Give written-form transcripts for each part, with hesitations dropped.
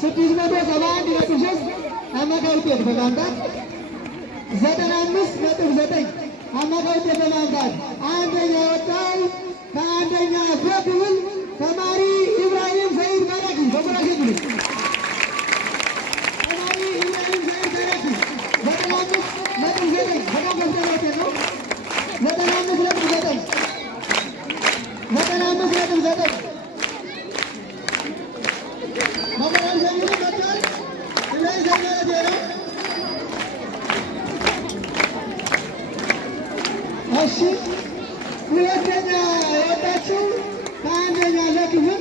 671.3 አማካይ ውጤት በማምጣት 95.9 አማካይ ውጤት በማምጣት አንደኛ የወጣው ከአንደኛ ክፍል ተማሪ ኢብራሂም ሰይድ በረኪ በቁራሽ ክፍል ተማሪ ኢብራሂም ሰይድ በረኪ 95.9 በጣም ከፍተኛ ውጤት ነው። 95.9 እሺ ሁለተኛ የወጣችው ከአንደኛ ለክፍል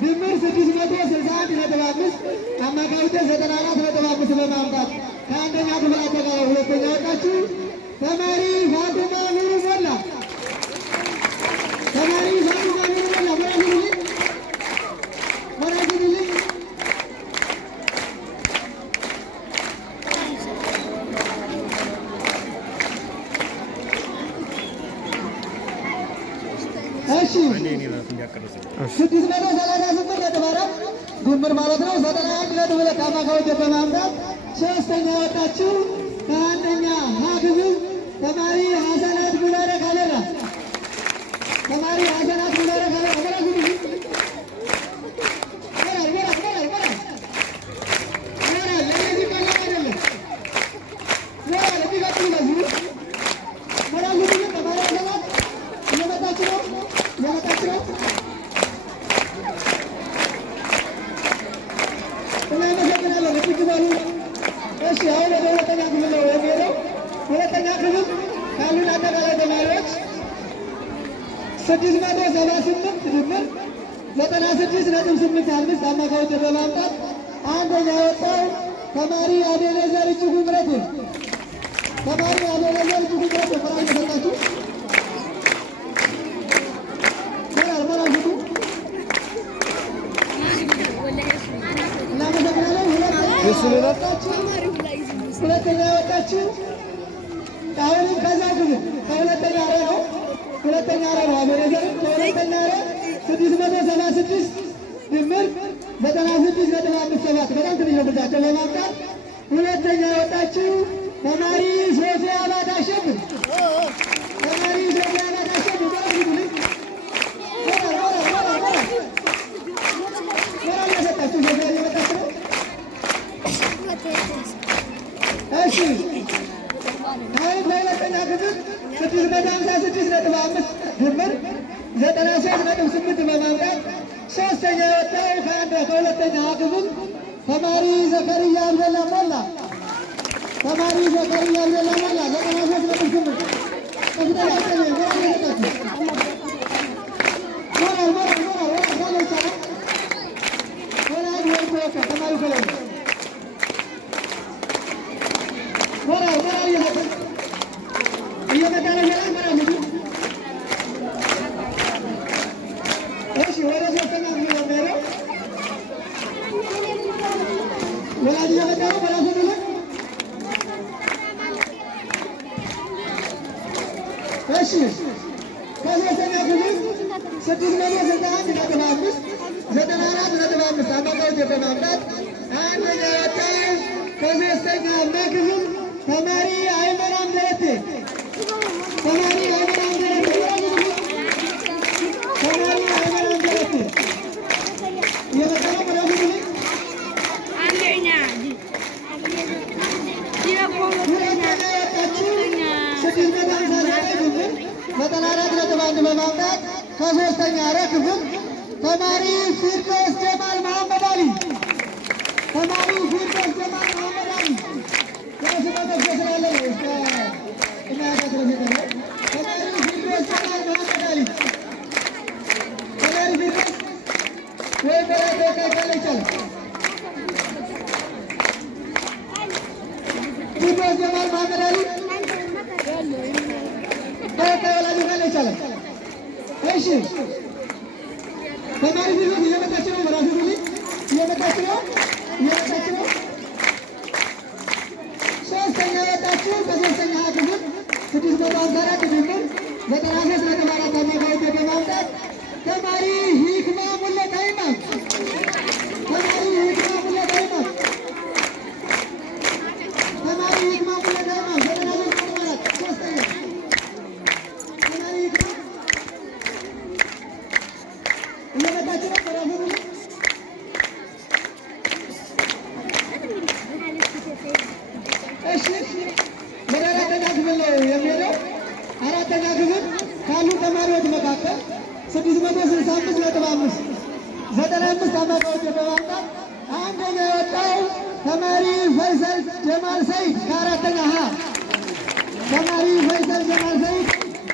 ድምር 661.5 አማካይ ውጤት 94.5 በማምጣት ከአንደኛ ክፍል አጠቃላይ ሁለተኛ የወጣችው ተማሪ ፋጡማ ኑሩ ሞላ ተማሪ ፋጡማ ኑሩ ሞላ ወራጅልኝ እሺ 638.4 ድምር ማለት ነው 91.2 አማካይ ውጤት በማምጣት ሶስተኛ የወጣችው ከአንደኛ ክፍል ተማሪ ሀሰናት ሙባረክ አበራ ተማሪ ሀሰናት ሙባረክ አበራ እሺ አሁን ወደ ሁለተኛ ክፍል ነው የሚሄደው። ሁለተኛ ክፍል ካሉን አጠቃላይ ተማሪዎች 678 ድምር 96.85 አማካይ ውጤት በማምጣት አንደኛ የወጣው ተማሪ አቤኔዘር እጅጉ ምረቱ ተማሪ አቤኔዘር እጅጉ ምረቱ ፈራጅ ተሰጣችሁ ሁለተኛ የወጣችው አሁንም ከዛ ክፍል ከሁለተኛ ረ ነው። ሁለተኛ ረ ነው አቤኔዘር ከሁለተኛ ረ 676 ድምር 96.57 በጣም ትንሽ ነው ብዛቸው በማምጣት ሁለተኛ የወጣችው ተማሪ ሶፊያ ባታሸብ ተማሪ ሶፊያ ባታሸብ ሰጣችሁ ሶፊያ እየመጣች ነው። እሺ አሁን በሁለተኛ ክፍል 656.5 ድምር 93.8 በማምጣት ሶስተኛ የወጣው ከሁለተኛ ክፍል ተማሪ ዘከርያ አብደላ ሞላ ተማሪ ዘከርያ አብደላ ሞላ 93.8 እሺ ከሶስተኛ ክፍል 661.5 94.5 አማካይ ውጤት በማምጣት አንደኛ የወጣው ከሶስተኛ ክፍል ተማሪ አይመራም ደረቴ ተማሪ አይመራም ደረቴ ተማሪ አይመራም ደረቴ የመጣው ወደ ክፍል አንደኛ በማምጣት ከሶስተኛ ክፍል ተማሪ ፊርዶስ ጀማል መሐመድ አሊ ተማሪ ፊርዶስ ጀማል መሐመድ አሊ ተማሪ ፊርዶስ ጀማል መሐመድ አሊ ተማሪ ፊርዶስ ወይ በረከት ይቻላል ፊርዶስ ጀማል መሐመድ አሊ ይቻላል። እሺ ተማሪ ፊርዶስ እየመጣች ነው። በራሱ እየመጣች ነው። ሶስተኛ የወጣችው ከሶስተኛ ክፍል 654 ድምር 93.4 አማካይ ውጤት በማምጣት ተማሪ ሂክማ ሙለታ ይማም ተማሪ ሂክማ ሙለታ ጀማል ሰይድ ከአራተኛ ሀ ተማሪ ፈይሰል ጀማል ሰይድ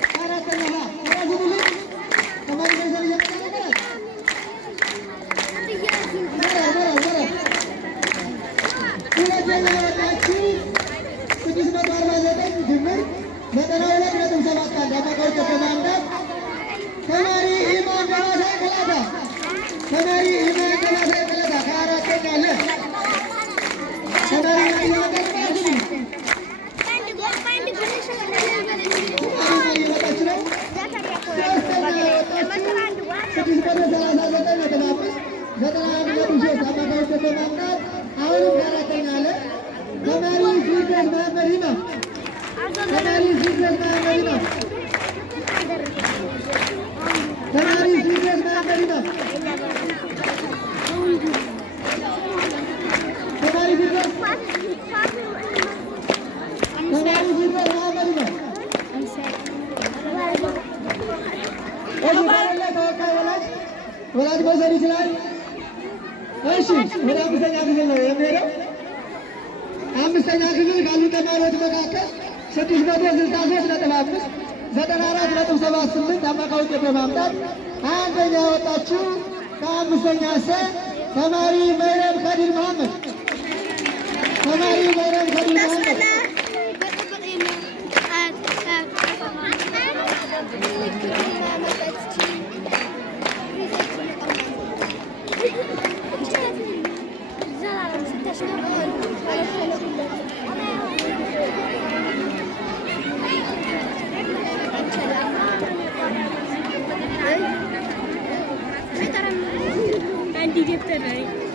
ከአራተኛ ሀ ረጉብልኝ ተማሪ ፈይሰል እየመጣ ነበረ። ሁለተኛ ወጣችሁ 649 ድምር 92.71 አማካዮች በማምጣት ተማሪ ኢማን ገባሳይ ቀላታ ተማሪ ኢማን ገባሳይ ቀላታ ከአራተኛ አለ ተማሪ ኢማን ገባሳይ እየመጣች ነው። ሶስተኛ ወጣችሁ 639.5 አማካዮች በማምጣት አሁንም ከአራተኛ አለ ተማሪ ፊርዶስ መሐመድ ኢማም ተማሪ ፊርዶስ መሐመድ ኢማም ተማሪ ፊርዶስ መሐመድ ኢማም ተማሪ ፊርዶስ መሐመድ ኢማም ተወካይ ወላጅ መውሰድ ይችላል። እሺ ወደ አምስተኛ ክፍል ነው የሚሄደው። አምስተኛ ክፍል ካሉ ተማሪዎች መካከል 663.5 94.78 አማካይ ውጤት በማምጣት አንደኛ የወጣችው ከአምስተኛ ሰ ተማሪ መይረም ከዲር መሐመድ ተማሪ መይረም ከዲር መሐመድ Anti-gifted, right?